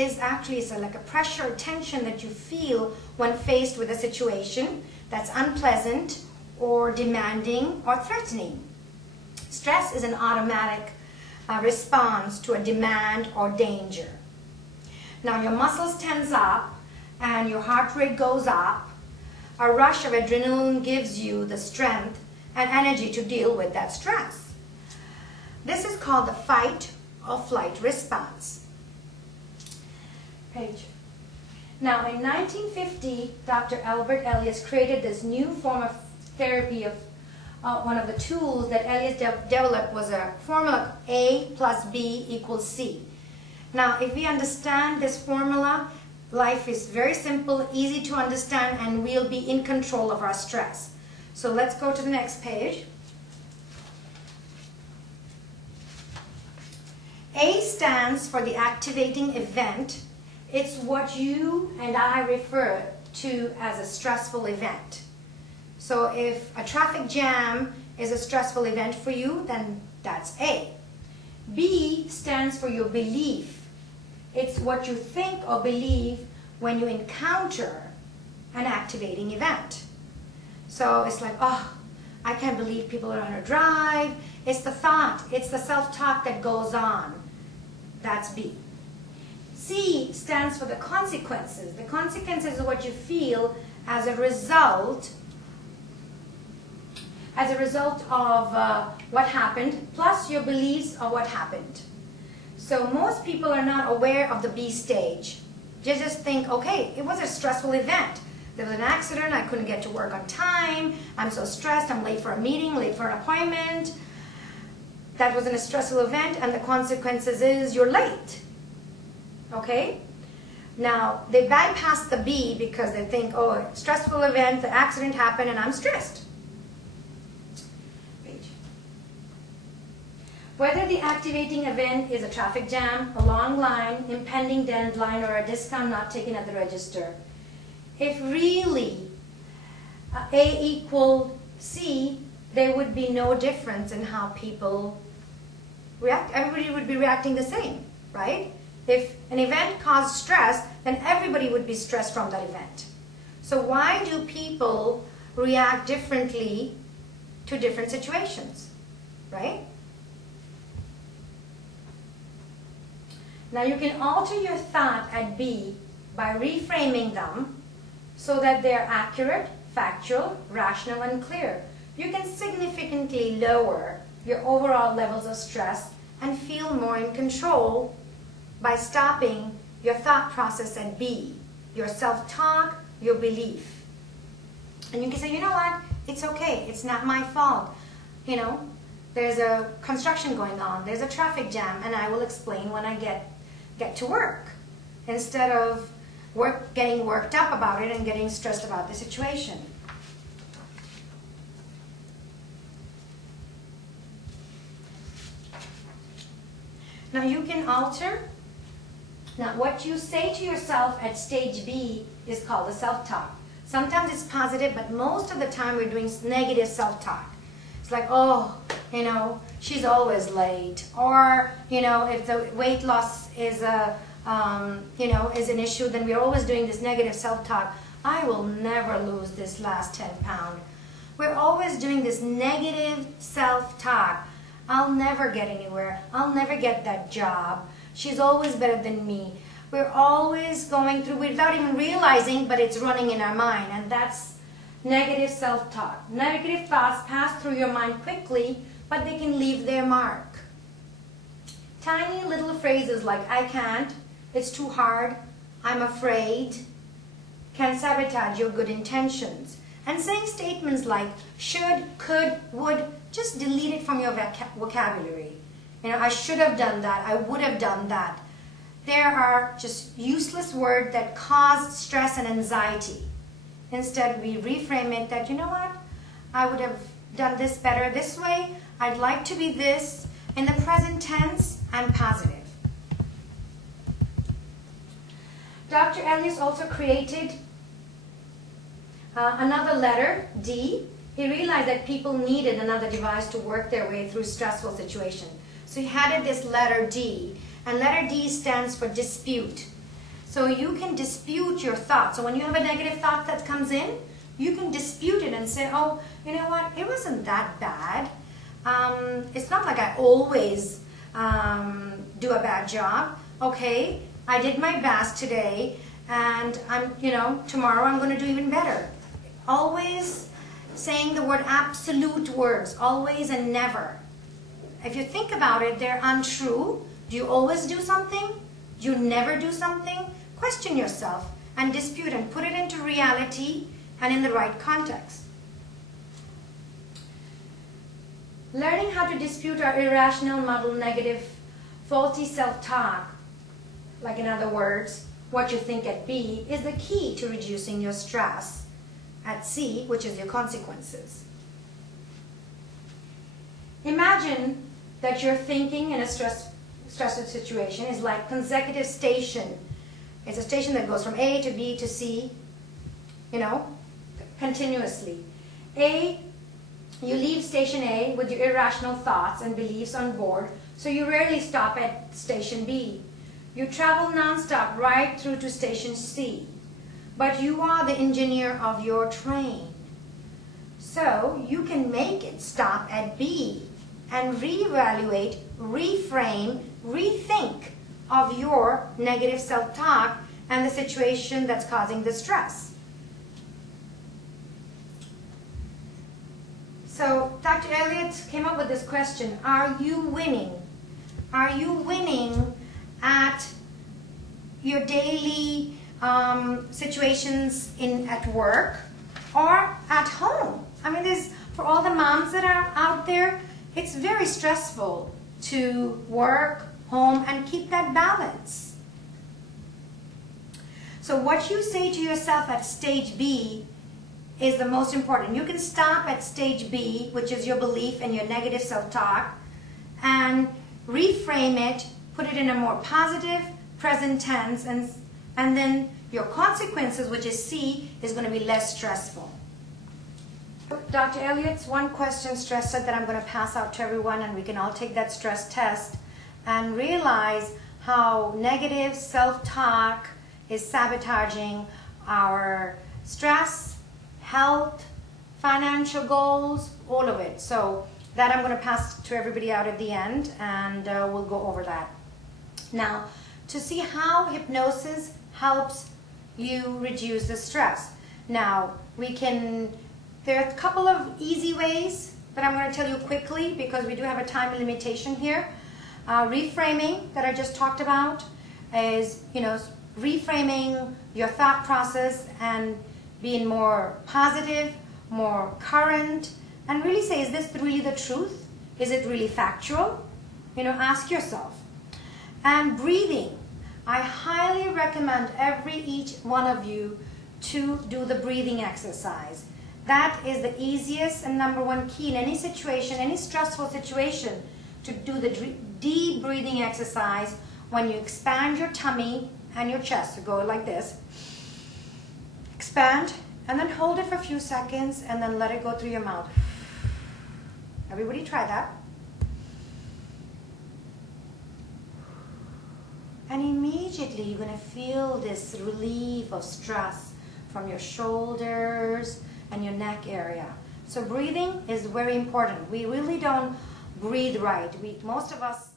is actually like a pressure or tension that you feel when faced with a situation that's unpleasant or demanding or threatening. Stress is an automatic response to a demand or danger. Now your muscles tense up and your heart rate goes up. A rush of adrenaline gives you the strength and energy to deal with that stress. This is called the fight or flight response. Page. Now in 1950, Dr. Albert Ellis created this new form of therapy of one of the tools that Ellis developed was a formula A plus B equals C. Now if we understand this formula, life is very simple, easy to understand, and we'll be in control of our stress. So let's go to the next page. A stands for the activating event. It's what you and I refer to as a stressful event. So if a traffic jam is a stressful event for you, then that's A. B stands for your belief. It's what you think or believe when you encounter an activating event. So it's like, oh, I can't believe people are on a drive. It's the thought, it's the self-talk that goes on. That's B. C stands for the consequences. The consequences is what you feel as a result of what happened, plus your beliefs of what happened. So most people are not aware of the B stage. They just think, okay, it was a stressful event. There was an accident, I couldn't get to work on time, I'm so stressed, I'm late for a meeting, late for an appointment. That wasn't a stressful event, and the consequences is you're late. Okay? Now, they bypass the B because they think, oh, stressful event, the accident happened, and I'm stressed. Whether the activating event is a traffic jam, a long line, impending deadline, or a discount not taken at the register, if really A equal C, there would be no difference in how people react. Everybody would be reacting the same, right? If an event caused stress, then everybody would be stressed from that event. So why do people react differently to different situations, right? Now you can alter your thought at B by reframing them so that they're accurate, factual, rational, and clear. You can significantly lower your overall levels of stress and feel more in control by stopping your thought process at B, your self-talk, your belief. And you can say, you know what, it's okay, it's not my fault. You know, there's a construction going on, there's a traffic jam, and I will explain when I get to work, instead of getting worked up about it and getting stressed about the situation. Now you can alter. Now what you say to yourself at stage B is called the self-talk. Sometimes it's positive, but most of the time we're doing negative self-talk. It's like, oh, you know, she's always late. Or, you know, if the weight loss is is an issue, then we're always doing this negative self-talk. I will never lose this last 10 pounds. We're always doing this negative self-talk. I'll never get anywhere. I'll never get that job. She's always better than me. We're always going through without even realizing, but it's running in our mind, and that's negative self-talk. Negative thoughts pass through your mind quickly, but they can leave their mark. Tiny little phrases like, I can't, it's too hard, I'm afraid, can sabotage your good intentions. And saying statements like should, could, would, just delete it from your vocabulary. You know, I should have done that, I would have done that. There are just useless words that cause stress and anxiety. Instead, we reframe it that, you know what, I would have done this better this way, I'd like to be this. In the present tense, I'm positive. Dr. Ellis also created another letter, D. He realized that people needed another device to work their way through stressful situations. So he added this letter D, and letter D stands for dispute. So you can dispute your thought. So when you have a negative thought that comes in, you can dispute it and say, oh, you know what, it wasn't that bad. It's not like I always do a bad job. Okay, I did my best today, and tomorrow I'm going to do even better. Always saying the word absolute words, always and never. If you think about it, they're untrue. Do you always do something? Do you never do something? Question yourself and dispute and put it into reality and in the right context. Learning how to dispute our irrational, muddled, negative, faulty self-talk, like in other words, what you think at B, is the key to reducing your stress at C, which is your consequences. Imagine that your thinking in a stressful situation is like consecutive station. It's a station that goes from A to B to C, continuously. You leave station A with your irrational thoughts and beliefs on board, so you rarely stop at station B. You travel non-stop right through to station C, but you are the engineer of your train. So you can make it stop at B and reevaluate, reframe, rethink of your negative self-talk and the situation that's causing the stress. So Dr. Elliott came up with this question: are you winning? Are you winning at your daily situations at work or at home? I mean, for all the moms that are out there, it's very stressful to work, home, and keep that balance. So what you say to yourself at stage B is the most important. You can stop at stage B, which is your belief and your negative self-talk, and reframe it, put it in a more positive present tense, and then your consequences, which is C, is going to be less stressful. Dr. Elliott's one question stress set that I'm going to pass out to everyone, and we can all take that stress test and realize how negative self-talk is sabotaging our stress, health, financial goals, all of it. So that I'm going to pass to everybody out at the end, and we'll go over that. Now, to see how hypnosis helps you reduce the stress. Now, there are a couple of easy ways that I'm going to tell you quickly because we do have a time limitation here. Reframing that I just talked about is, reframing your thought process and being more positive, more current, and really say, is this really the truth? Is it really factual? Ask yourself. And breathing. I highly recommend each one of you to do the breathing exercise. That is the easiest and #1 key in any situation, any stressful situation, to do the deep breathing exercise when you expand your tummy and your chest. So go like this. Expand, and then hold it for a few seconds, and then let it go through your mouth. Everybody try that. And immediately you're going to feel this relief of stress from your shoulders and your neck area. So breathing is very important. We really don't breathe right. Most of us